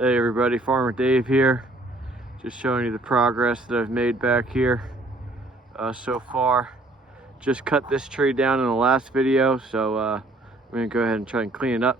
Hey everybody, Farmer Dave here. Just showing you the progress that I've made back here so far. Just cut this tree down in the last video, so I'm gonna go ahead and try and clean it up.